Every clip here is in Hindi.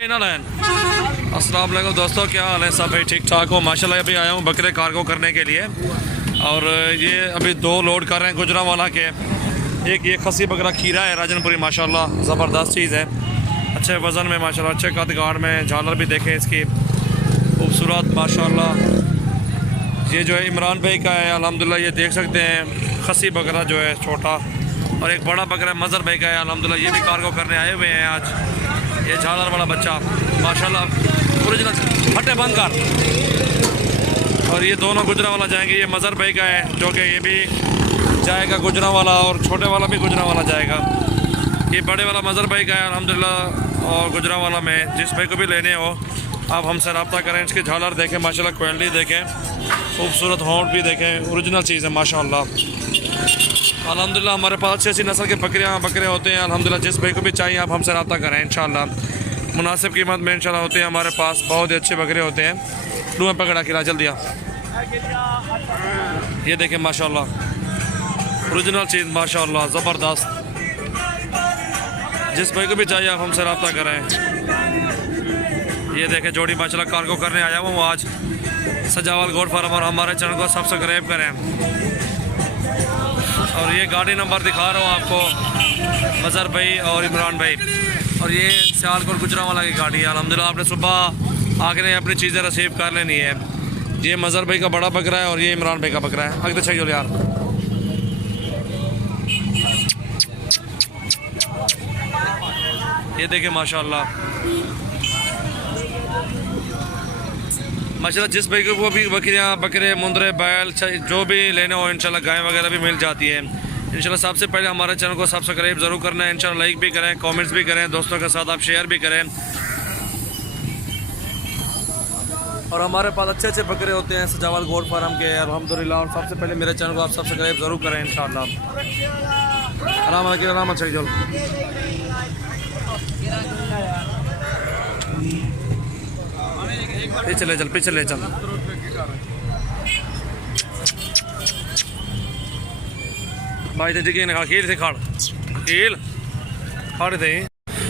अस्सलाम वालेकुम दोस्तों, क्या हाल है? सब भाई ठीक ठाक हो? माशाल्लाह अभी आया हूँ बकरे कार्गो करने के लिए और ये अभी 2 लोड कर रहे हैं गुजरांवाला के। एक ये खसी बकरा खीरा है राजनपुरी, माशाल्लाह ज़बरदस्त चीज़ है, अच्छे वज़न में माशाल्लाह, अच्छे कदगाड़ में। झालर भी देखें इसकी खूबसूरत माशाल्लाह। ये जो है इमरान भाई का है अल्हम्दुलिल्लाह, ये देख सकते हैं खसी बकरा जो है छोटा, और एक बड़ा बकरा मज़र भाई का है अल्हम्दुलिल्लाह, ये भी कार्गो करने आए हुए हैं आज। ये झालर वाला बच्चा माशाल्लाह ओरिजिनल फटे बंद कर। और ये दोनों गुजरांवाला जाएंगे। ये मज़र भाई का है जो कि ये भी जाएगा गुजरांवाला, और छोटे वाला भी गुजरांवाला जाएगा। ये बड़े वाला मज़र भाई का है अल्हम्दुलिल्लाह। और गुजरांवाला में जिस भाई को भी लेने हो आप हमसे रब्ता करें। इसकी झालर देखें माशाल्लाह, क्वालिटी देखें, खूबसूरत होंठ भी देखें, ओरिजिनल चीज़ है माशाल्लाह अल्हम्दुलिल्लाह। हमारे पास अच्छी अच्छी नस्ल के बकरे होते हैं अल्हम्दुलिल्लाह। जिस भाई को भी चाहिए आप हमसे रब्ता करें इंशाल्लाह। मुनासिब कीमत में इंशाल्लाह होते हैं हमारे पास, बहुत ही अच्छे बकरे होते हैं। लूँ पकड़ा खिला जल्दी आ। ये देखें माशाल्लाह ओरिजिनल चीज़ माशाल्लाह ज़बरदस्त। जिस भाई को भी चाहिए आप हमसे रब्ता करें। ये देखें जोड़ी माशाल्लाह कार्गो करने आया हूँ आज सजावल गोट फार्म, और हमारे चैनल को सब्सक्राइब करें। और ये गाड़ी नंबर दिखा रहा हूँ आपको, मज़र भाई और इमरान भाई। और ये सियालकोट गुजरांवाला की गाड़ी है अल्हम्दुलिल्लाह। आपने सुबह आके अपनी चीज़ें रिसीव कर लेनी है। ये मज़र भाई का बड़ा बकरा है और ये इमरान भाई का बकरा है। अगले चाहिए यार, ये देखें माशाल्लाह माशाल्लाह। जिस भाई को वो भी बकरे मुंदरे बैल जो भी लेने हो इंशाल्लाह, गाय वगैरह भी मिल जाती है इंशाल्लाह। सबसे पहले हमारे चैनल को सब्सक्राइब ज़रूर करना है इंशाल्लाह। लाइक भी करें, कमेंट्स भी करें, दोस्तों के साथ आप शेयर भी करें। और हमारे पास अच्छे अच्छे बकरे होते हैं सजावल गोट फार्म के अल्हम्दुलिल्लाह। और सबसे पहले मेरे चैनल को आप सब्सक्राइब ज़रूर करें इंशाल्लाह। आराम चाहिए पिछले चल भाई थे यकीन अकील से खड़ थे।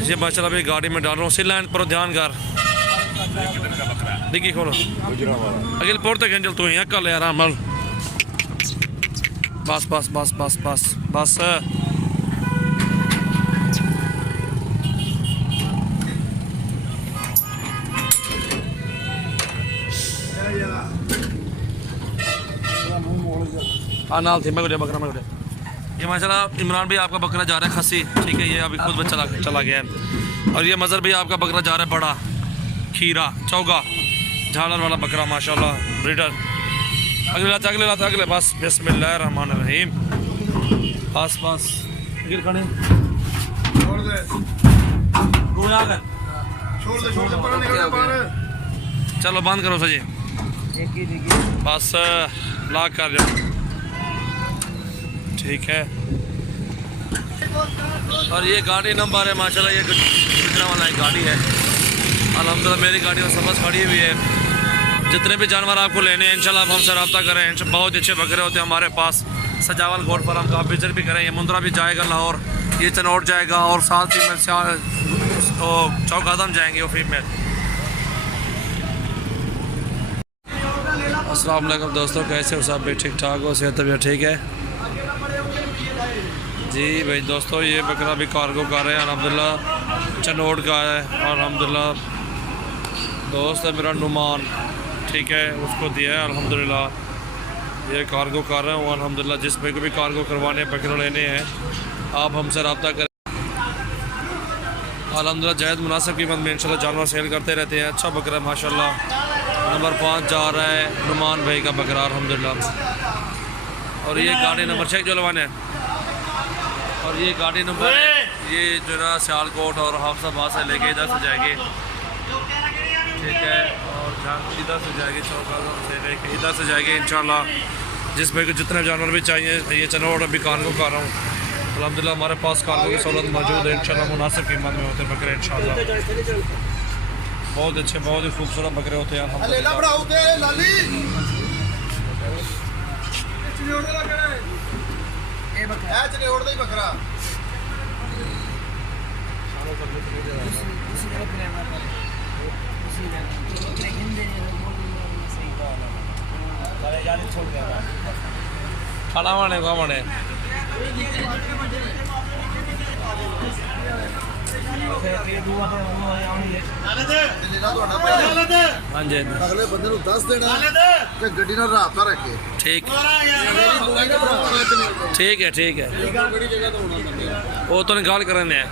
ये माशाल्लाह भी गाड़ी में डाल रहा हूँ। सी लैंड पर ध्यान कर, डिग्गी खोलो अगिल पोड़ते खेल तू ही कल यार मल। बस बस बस बस बस बस नाल थी मैं बकरा मैं। ये माशाल्लाह इमरान भी आपका बकरा जा रहा है खसी, ठीक है, ये अभी खुद चला गया है। और ये मज़र भी आपका बकरा जा रहा है बड़ा खीरा चौगा झालर वाला बकरा माशाल्लाह ब्रीडर। अगले बस बिस्मिल्लाहिर्रहमानिर्रहीम। बस बस गिर खड़े चलो बंद करो सजी, बस लॉक कर जाओ, ठीक है। और ये गाड़ी नंबर है माशाल्लाह, ये गुजरांवाला की गाड़ी है अल्हम्दुलिल्लाह। मेरी गाड़ी में सबस खड़ी हुई है। जितने भी जानवर आपको लेने हैं इंशाल्लाह आप हमसे रब्ता करें। बहुत अच्छे बकरे होते हैं हमारे पास सजावल गोट फार्म का। आप विजिट भी करें। ये मुंद्रा भी जाएगा लाहौर, ये चनौट जाएगा, और साथ फीमेल चौकादम जाएंगे वो फीमेल। अस्सलाम वालेकुम दोस्तों, कैसे हो सब? भी ठीक ठाक हो? सेहत तबीयत ठीक है जी भाई दोस्तों। ये बकरा भी कार्गो कर रहे हैं अल्हम्दुलिल्लाह, चनौट का है और अल्हम्दुलिल्लाह दोस्त है मेरा नुमान, ठीक है, उसको दिया है अल्हम्दुलिल्लाह। ये कार्गो कर रहे हैं अल्हम्दुलिल्लाह। जिस भाई को भी कार्गो करवाने बकरे लेने हैं आप हमसे रब्ता करें अल्हम्दुलिल्लाह। जायज़ मुनासिब कीमत में इंशाल्लाह जानवर सेल करते रहते हैं। अच्छा बकरा है माशाल्लाह। नंबर 5 जा रहा है नुमान भाई का बकरा अल्हम्दुलिल्लाह। और ये गाड़ी नंबर 6 जो लवाने है, और ये गाड़ी नंबर है ये जो ना सियालकोट और हाफसाबाद से लेके इधर से जाएगी, ठीक है, और इधर से जाएगी चौकादम से लेके इधर से जाएगी इंशाल्लाह। जिस भाई को जितने जानवर भी चाहिए, ये चनौट अभी कार्गो कर रहा हूँ अल्हम्दुलिल्लाह। हमारे पास कार्गो की सहूलत मौजूद है इंशाल्लाह। मुनासिब कीमत में होते हैं बकरे इंशाल्लाह। बहुत अच्छे बहुत ही खूबसूरत बकरे होते हैं खाना वाने का माने हाँ जी अगले बंदे ਨੂੰ ਦੱਸ ਦੇਣਾ ਤੇ ਗੱਡੀ ਨਾਲ ਰਾਬਤਾ ਰੱਖੇ ठीक ठीक है ठीक है वो तो निकाल कर रहे हैं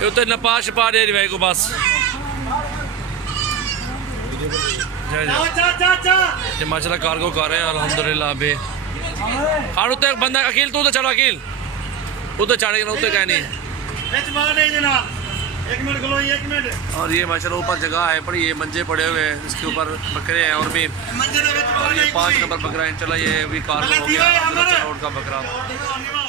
ये तो नपा छपा दे रही भाई को बस ये माशाल्लाह कार्गो कर रहे हैं अल्हम्दुलिल्लाह अभी और उते बंदा अकील तू तो चलो अकील उते चढ़े ना उते कहीं नहीं और ये माशाल्लाह ऊपर जगह है पर ये मंजे पड़े हुए हैं इसके ऊपर बकरे हैं और भी और ये 5 नंबर बकरा इंशाल्लाह ये भी कार्गो हो गया रोड का बकरा